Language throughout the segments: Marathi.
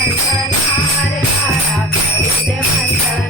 Hare Hare Hare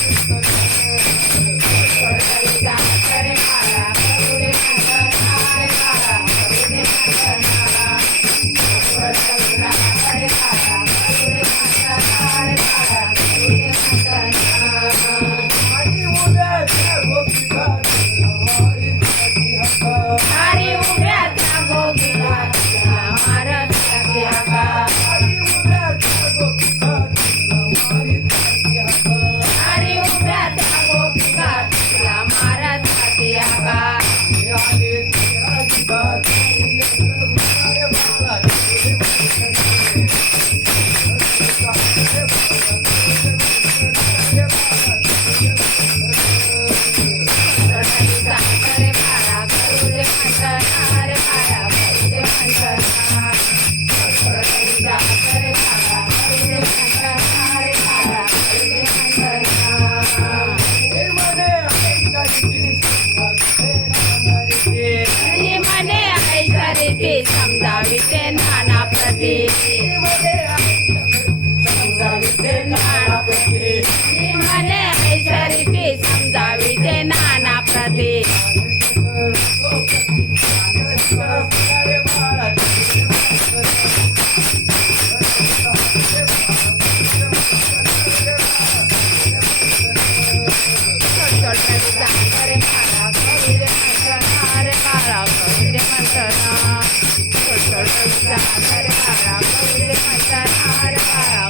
Yeah. ते समजाविते नाना प्रदेश म्हणे ऐसरी ते समजाविते नाना प्रदेश Thank you. रे बाळा कविते म्हणताना. छोटं कविता रे बाळा कविते म्हणताना. रे बाळा